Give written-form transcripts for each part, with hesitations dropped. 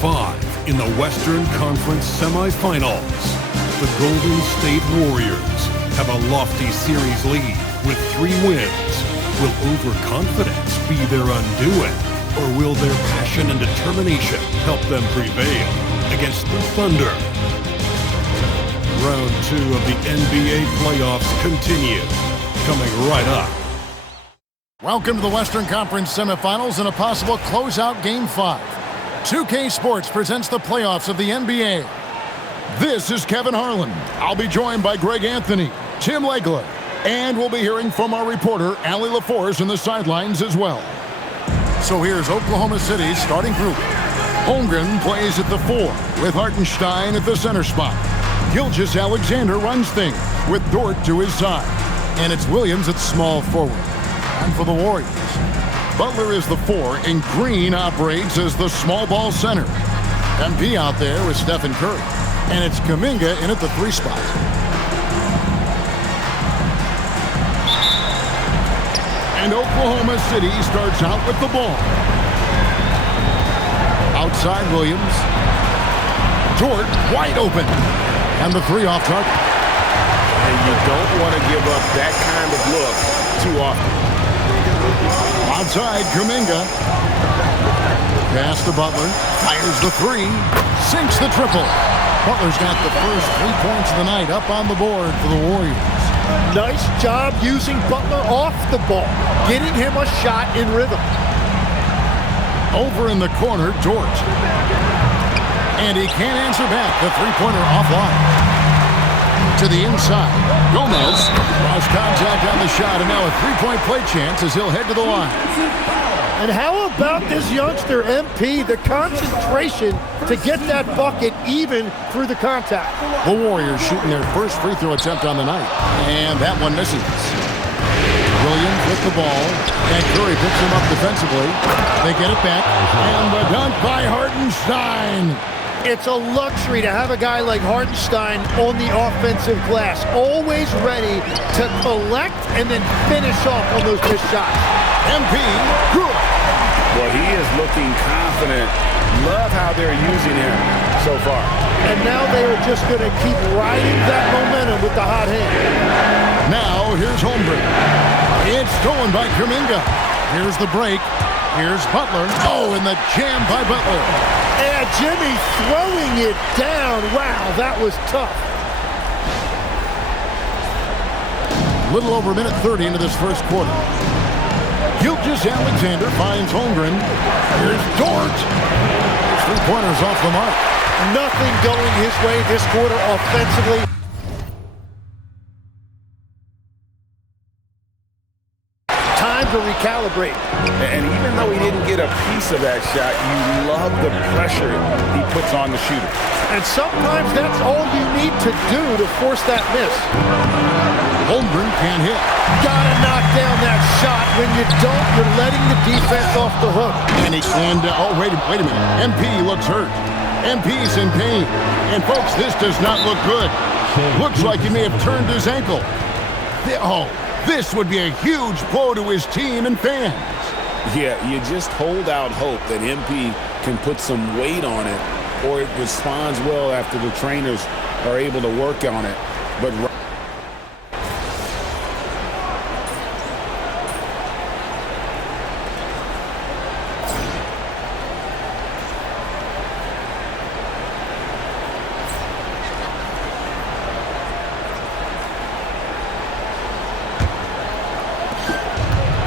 5 in the Western Conference semifinals. The Golden State Warriors have a lofty series lead with 3 wins. Will overconfidence be their undoing, or will their passion and determination help them prevail against the Thunder? Round 2 of the NBA playoffs continue, coming right up. Welcome to the Western Conference semifinals and a possible closeout Game 5. 2K Sports presents the playoffs of the NBA. This is Kevin Harlan. I'll be joined by Greg Anthony, Tim Legler, and we'll be hearing from our reporter, Allie LaForce, in the sidelines as well. So here's Oklahoma City's starting group. Holmgren plays at the 4, with Hartenstein at the center spot. Gilgeous-Alexander runs things, with Dort to his side. And it's Williams at small forward. And for the Warriors, Butler is the 4, and Green operates as the small ball center. MP out there with Stephen Curry. And it's Kuminga in at the 3 spot. And Oklahoma City starts out with the ball. Outside Williams. Dort wide open. And the 3 off target. And you don't want to give up that kind of look too often. Outside Kuminga. Pass to Butler. Fires the 3. Sinks the triple. Butler's got the first 3 points of the night up on the board for the Warriors. Nice job using Butler off the ball, getting him a shot in rhythm. Over in the corner, Dort. And he can't answer back. The 3-pointer offline. To the inside. Gomez lost contact on the shot, and now a 3-point play chance as he'll head to the line. And how about this youngster, MP, the concentration to get that bucket even through the contact. The Warriors shooting their first free throw attempt on the night. And that one misses. Williams with the ball, and Curry picks him up defensively. They get it back, and the dunk by Hartenstein. It's a luxury to have a guy like Hartenstein on the offensive glass, always ready to collect and then finish off on those missed shots. MP, good. Well, he is looking confident. Love how they're using him so far. And now they are just going to keep riding that momentum with the hot hand. Now, here's Holmgren. It's stolen by Kuminga. Here's the break. Here's Butler. Oh, and the jam by Butler. And Jimmy throwing it down. Wow, that was tough. Little over a minute 30 into this first quarter. Gilgeous-Alexander finds Holmgren. Here's Dort. 3-pointers off the mark. Nothing going his way this quarter offensively. Time to recalibrate. And even though he didn't get a piece of that shot, you love the pressure he puts on the shooter. And sometimes that's all you need to do to force that miss. Holmgren can't hit. Gotta knock down that shot. When you don't, you're letting the defense off the hook. Oh, wait a minute. MP looks hurt. MP's in pain. And folks, this does not look good. Looks like he may have turned his ankle. This would be a huge blow to his team and fans. Yeah, you just hold out hope that MP can put some weight on it, or it responds well after the trainers are able to work on it. But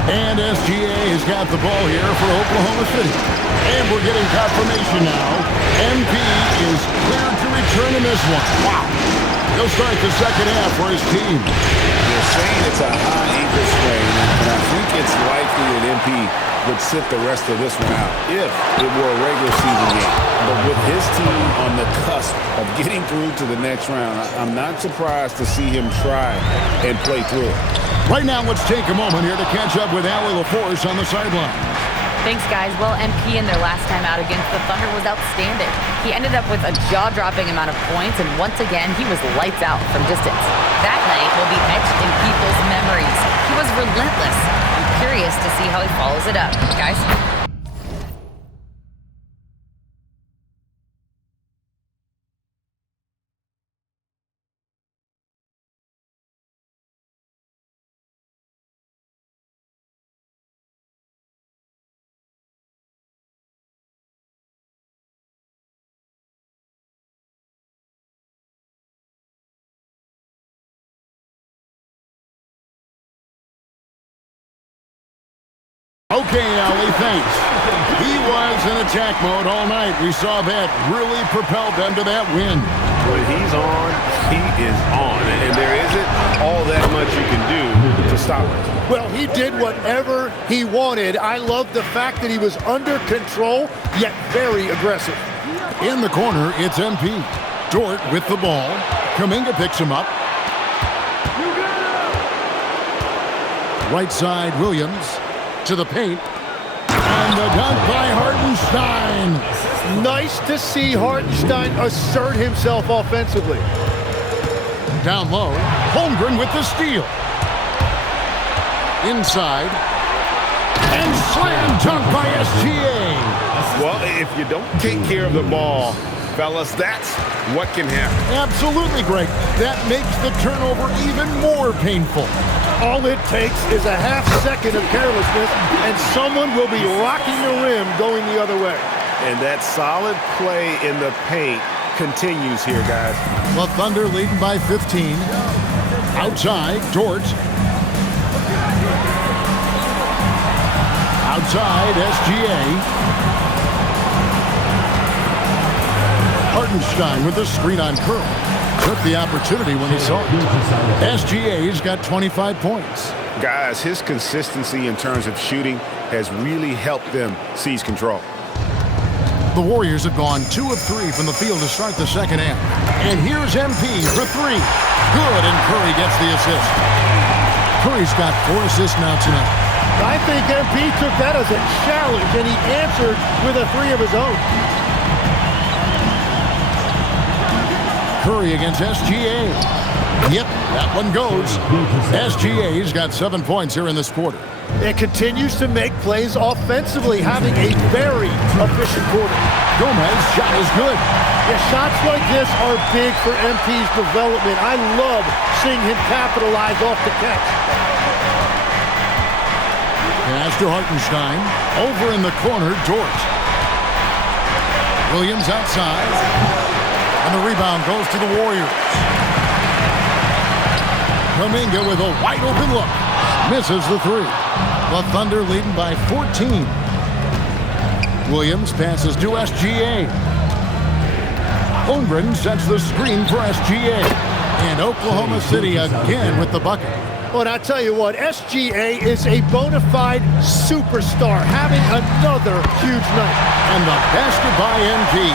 And SGA has got the ball here for Oklahoma City. And we're getting confirmation now. MP is cleared to return in this one. Wow. He'll start the second half for his team. they're saying it's a high ankle sprain, and I think it's likely that MP would sit the rest of this one out if it were a regular season game. But with his team on the cusp of getting through to the next round, I'm not surprised to see him try and play through it. Right now, let's take a moment here to catch up with Allie LaForce on the sideline. Thanks, guys. Well, MP in their last time out against the Thunder was outstanding. He ended up with a jaw-dropping amount of points, and once again, he was lights out from distance. That night will be etched in people's memories. He was relentless. I'm curious to see how he follows it up. Guys? Okay, Ali, thanks. He was in attack mode all night. We saw that really propelled them to that win. When he's on, he is on. And there isn't all that much you can do to stop him. Well, he did whatever he wanted. I love the fact that he was under control, yet very aggressive. In the corner, it's MP. Dort with the ball. Kuminga picks him up. Right side, Williams to the paint. And the dunk by Hartenstein. Nice to see Hartenstein assert himself offensively. Down low, Holmgren with the steal. Inside. And slam dunk by SGA. Well, if you don't take care of the ball, fellas, that's what can happen. Absolutely, Greg. That makes the turnover even more painful. All it takes is a half second of carelessness, and someone will be rocking the rim going the other way. And that solid play in the paint continues here, guys. The Thunder leading by 15. Outside, Dort. Outside, SGA. Hartenstein with the screen on Curl. Took the opportunity when he saw it. SGA's got 25 points. Guys, his consistency in terms of shooting has really helped them seize control. The Warriors have gone 2 of 3 from the field to start the second half. And here's MP for 3. Good, and Curry gets the assist. Curry's got 4 assists now tonight. I think MP took that as a challenge, and he answered with a 3 of his own. Curry against SGA. Yep, that one goes. SGA's got 7 points here in this quarter. It continues to make plays offensively, having a very efficient quarter. Gomez's shot is good. Yeah, shots like this are big for MP's development. I love seeing him capitalize off the catch. Pass to Hartenstein. Over in the corner, Dort. Williams outside. And the rebound goes to the Warriors. Kuminga with a wide open look. Misses the 3. The Thunder leading by 14. Williams passes to SGA. Holmgren sets the screen for SGA. And Oklahoma City again with the bucket. Well, I tell you what, SGA is a bona fide superstar, having another huge night. And the basket by MP.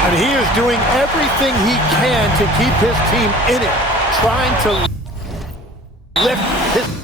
And he is doing everything he can to keep his team in it, trying to lift his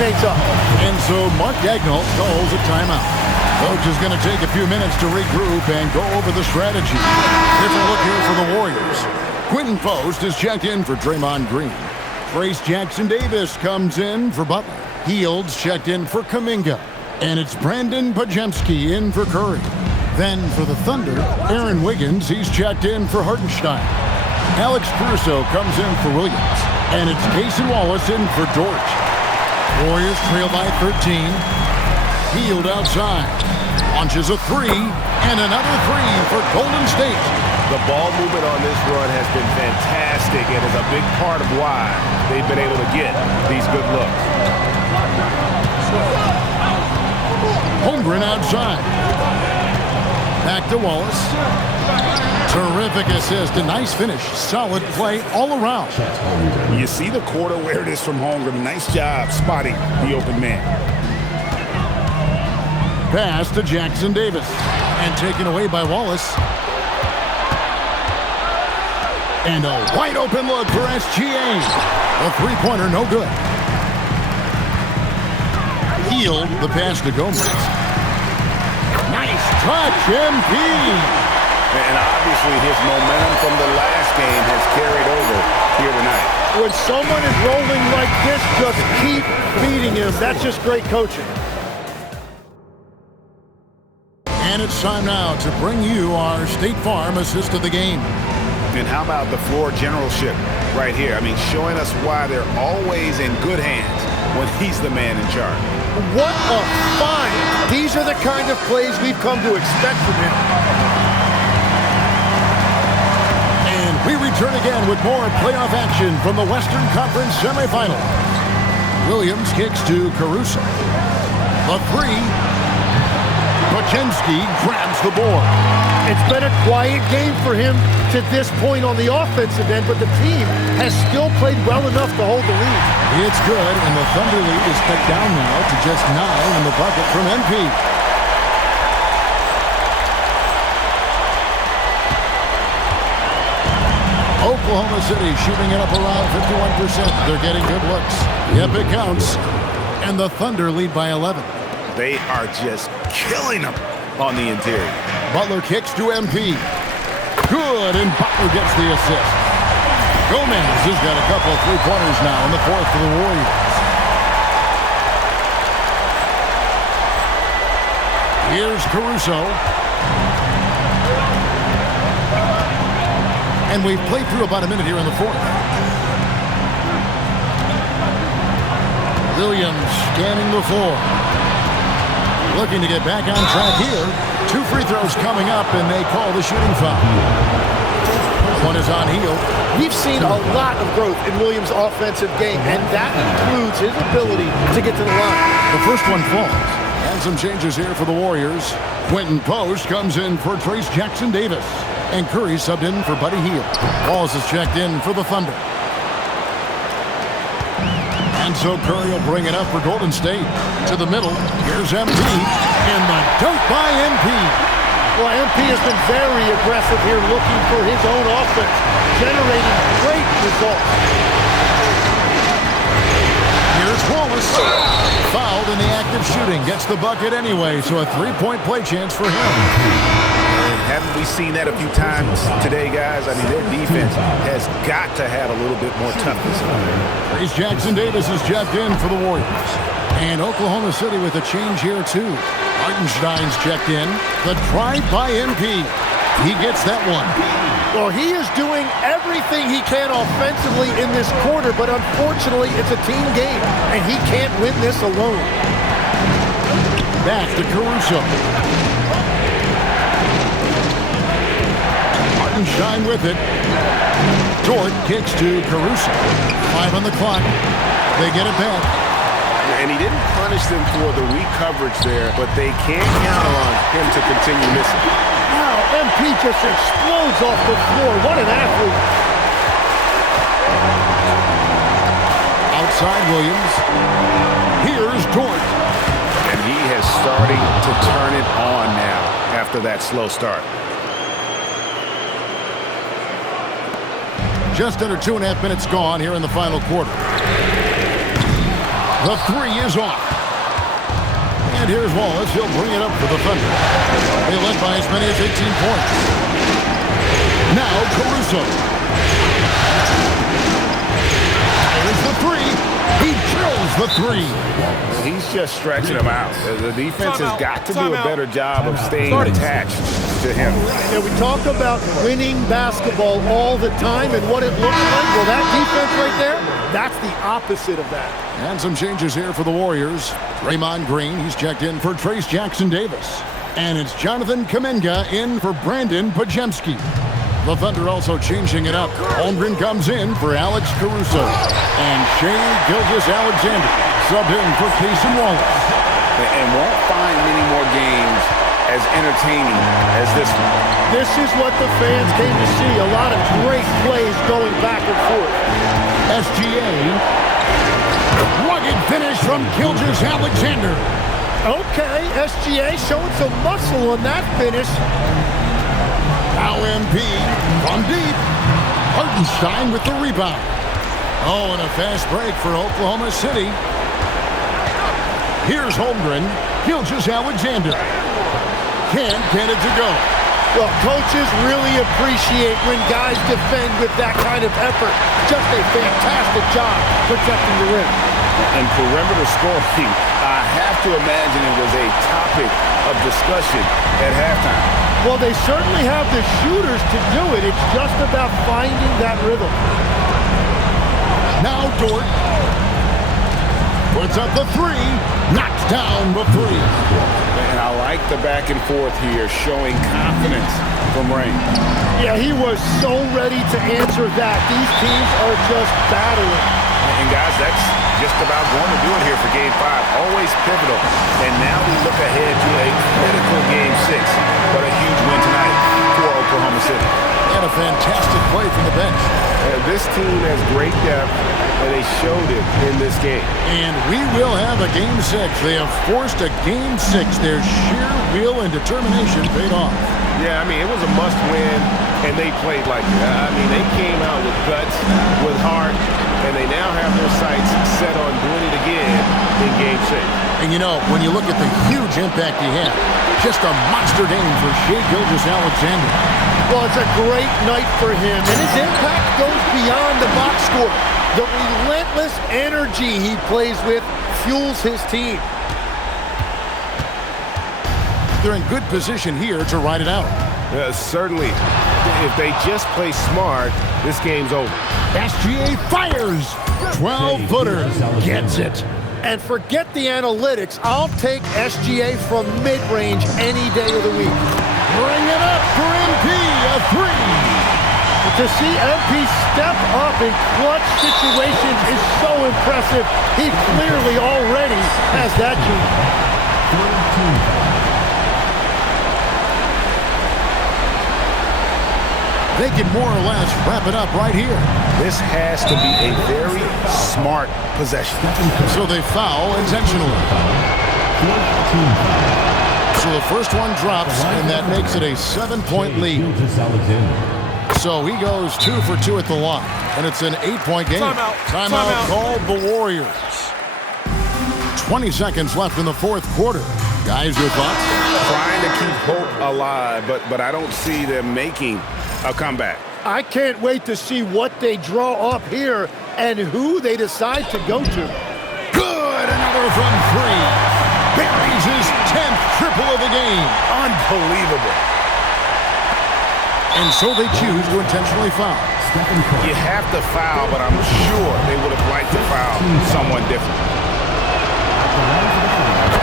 teammates up. And so Mark Daigneault calls a timeout. Coach is going to take a few minutes to regroup and go over the strategy. Different look here for the Warriors. Quinton Post is checked in for Draymond Green. Trayce Jackson-Davis comes in for Butler. Hields checked in for Kuminga. And it's Brandon Podziemski in for Curry. Then for the Thunder, Aaron Wiggins, he's checked in for Hartenstein. Alex Caruso comes in for Williams. And it's Cason Wallace in for Dort. Warriors trail by 13. Hield outside. Launches a three. And another three for Golden State. The ball movement on this run has been fantastic and is a big part of why they've been able to get these good looks. Holmgren outside. Back to Wallace. Terrific assist. A nice finish. Solid play all around. You see the court awareness from Holmgren. Nice job spotting the open man. Pass to Jackson-Davis. And taken away by Wallace. And a wide open look for SGA. A three-pointer, no good. Hield the pass to Gomez. Nice touch, MP. And obviously his momentum from the last game has carried over here tonight. When someone is rolling like this, just keep feeding him. That's just great coaching. And it's time now to bring you our State Farm assist of the game. And how about the floor generalship right here? I mean, showing us why they're always in good hands when he's the man in charge. What a find! These are the kind of plays we've come to expect from him. And we return again with more playoff action from the Western Conference semifinals. Williams kicks to Caruso. The three. Podziemski grabs the board. It's been a quiet game for him to this point on the offensive end, but the team has still played well enough to hold the lead. It's good, and the Thunder lead is cut down now to just 9 in the bucket from MP. Oklahoma City shooting it up around 51%. They're getting good looks. Yep, it counts. And the Thunder lead by 11. They are just killing them on the interior. Butler kicks to MP. Good, and Butler gets the assist. Gomez has got a couple of three-pointers now in the fourth for the Warriors. Here's Caruso. And we've played through about a minute here in the fourth. Williams scanning the floor. Looking to get back on track here. 2 free throws coming up, and they call the shooting foul. One is on Hield. We've seen a lot of growth in Williams' offensive game, and that includes his ability to get to the line. The first one falls. And some changes here for the Warriors. Quinton Post comes in for Trayce Jackson-Davis. And Curry subbed in for Buddy Hield. Walls is checked in for the Thunder. And so Curry will bring it up for Golden State. To the middle, here's MP. And the dunk by MP. Well, MP has been very aggressive here, looking for his own offense, generating great results. Here's Wallace. Fouled in the act of shooting. Gets the bucket anyway, so a three-point play chance for him. Haven't we seen that a few times today, guys? I mean, their defense has got to have a little bit more toughness. Trayce Jackson-Davis is checked in for the Warriors. And Oklahoma City with a change here, too. Hartenstein's checked in. The drive by MP. He gets that one. Well, he is doing everything he can offensively in this quarter, but unfortunately, it's a team game, and he can't win this alone. Back to Caruso. Hartenstein with it. Dort kicks to Caruso. 5 on the clock. They get it back. And he didn't punish them for the weak coverage there, but they can't count on him to continue missing. Wow, MP just explodes off the floor. What an athlete. Outside Williams. Here's Dort. And he has starting to turn it on now after that slow start. Just under 2.5 minutes gone here in the final quarter. The three is off. And here's Wallace. He'll bring it up for the Thunder. They led by as many as 18 points. Now Caruso. There's the three. He drills the three. He's just stretching him out. The defense has got to do a better job of staying attached to him. And we talk about winning basketball all the time and what it looks like. Well, that defense right there, that's the opposite of that. And some changes here for the Warriors. Draymond Green, he's checked in for Trace Jackson-Davis. And it's Jonathan Kuminga in for Brandon Podziemski. The Thunder also changing it up. Holmgren comes in for Alex Caruso. And Shai Gilgeous-Alexander subbed in for Cason Wallace. And won't find many more games as entertaining as this one. This is what the fans came to see. A lot of great plays going back and forth. SGA. Rugged finish from Gilgeous-Alexander. Okay, SGA showing some muscle on that finish. Now MP from deep. Hartenstein with the rebound. Oh, and a fast break for Oklahoma City. Here's Holmgren. Gilgeous-Alexander. Can't get it to go. Well, coaches really appreciate when guys defend with that kind of effort. Just a fantastic job protecting the rim. And perimeter scoring, I have to imagine it was a topic of discussion at halftime. Well, they certainly have the shooters to do it. It's just about finding that rhythm. Now Dort puts up the three, knocks down the three. And I like the back and forth here, showing confidence from Rain. Yeah, he was so ready to answer that. These teams are just battling. And guys, that's just about going to do it here for Game 5. Always pivotal. And now we look ahead to a critical Game 6. But a huge win tonight for Oklahoma City. And a fantastic play from the bench. This team has great depth, and they showed it in this game. And we will have a Game 6. They have forced a Game 6. Their sheer will and determination paid off. Yeah, I mean, it was a must-win, and they played like it. I mean, they came out with guts, with heart, and they now have their sights set on doing it again in Game 6. And you know, when you look at the huge impact he had, just a monster game for Shai Gilgeous-Alexander. Well, it's a great night for him, and his impact goes beyond the box score. The relentless energy he plays with fuels his team. They're in good position here to ride it out. Certainly. If they just play smart, this game's over. SGA fires. 12-footer gets it. And forget the analytics. I'll take SGA from mid-range any day of the week. Bring it up for MP, a three. To see MP step up in clutch situations is so impressive. He clearly already has that gene. They can more or less wrap it up right here. This has to be a very smart possession. So they foul intentionally. So the first one drops, and that makes it a 7-point lead. So he goes 2 for 2 at the line, and it's an 8-point game. Timeout called the Warriors. 20 seconds left in the fourth quarter. Guys, your thoughts? Trying to keep hope alive, but I don't see them making a comeback. I can't wait to see what they draw up here and who they decide to go to. Good, another from three. Buries his 10th triple of the game. Unbelievable. And so they choose to intentionally foul. You have to foul, but I'm sure they would have liked to foul someone different.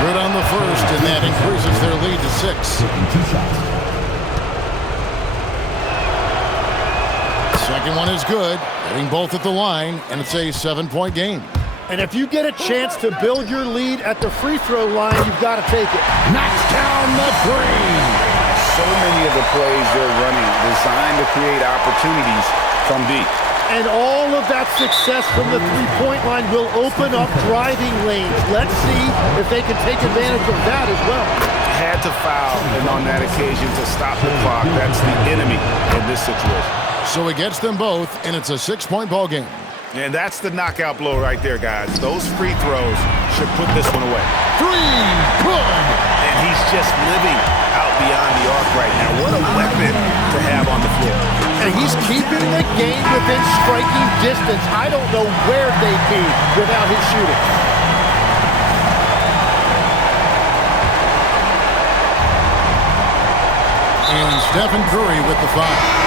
Good on the first, and that increases their lead to 6. Second one is good, hitting both at the line, and it's a 7-point game. And if you get a chance to build your lead at the free throw line, you've got to take it. Knocks down the three. So many of the plays they're running designed to create opportunities from deep. And all of that success from the three-point line will open up driving lanes. Let's see if they can take advantage of that as well. Had to foul, and on that occasion to stop the clock. That's the enemy in this situation. So he gets them both, and it's a 6-point ball game. And that's the knockout blow right there, guys. Those free throws should put this one away. Three, good. And he's just living out beyond the arc right now. What a weapon to have on the floor. And he's keeping the game within striking distance. I don't know where they'd be without his shooting. And Stephen Curry with the foul.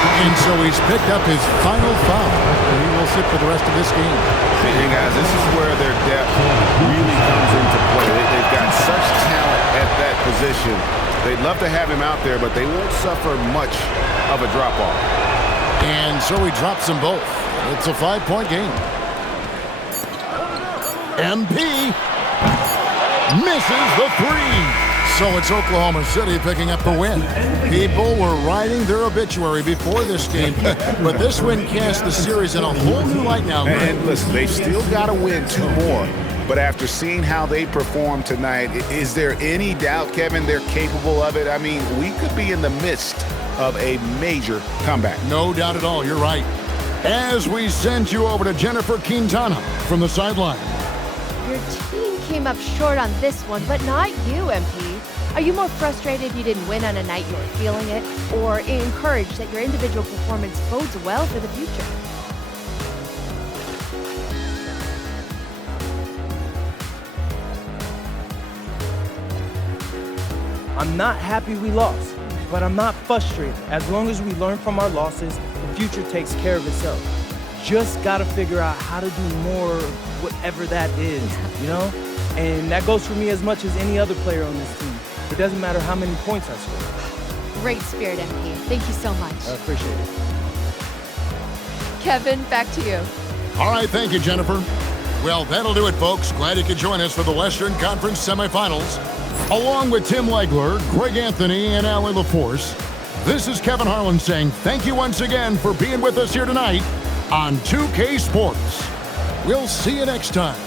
And so he's picked up his final foul. He will sit for the rest of this game. Hey, guys, this is where their depth really comes into play. They've got such talent at that position. They'd love to have him out there, but they won't suffer much of a drop-off. And so he drops them both. It's a 5-point game. MP misses the three. So it's Oklahoma City picking up the win. People were writing their obituary before this game, but this win casts the series in a whole new light now. And listen, they've still got to win 2 more. But after seeing how they performed tonight, is there any doubt, Kevin, they're capable of it? I mean, we could be in the midst of a major comeback. No doubt at all, you're right. As we send you over to Jennifer Quintana from the sideline. Your team came up short on this one, but not you, MP. Are you more frustrated you didn't win on a night you were feeling it, or encouraged that your individual performance bodes well for the future? I'm not happy we lost, but I'm not frustrated. As long as we learn from our losses, the future takes care of itself. Just gotta figure out how to do more, whatever that is, you know? And that goes for me as much as any other player on this team. It doesn't matter how many points I score. Great spirit, MP. Thank you so much. I appreciate it. Kevin, back to you. All right, thank you, Jennifer. Well, that'll do it, folks. Glad you could join us for the Western Conference semifinals. Along with Tim Legler, Greg Anthony, and Allie LaForce, this is Kevin Harlan saying thank you once again for being with us here tonight on 2K Sports. We'll see you next time.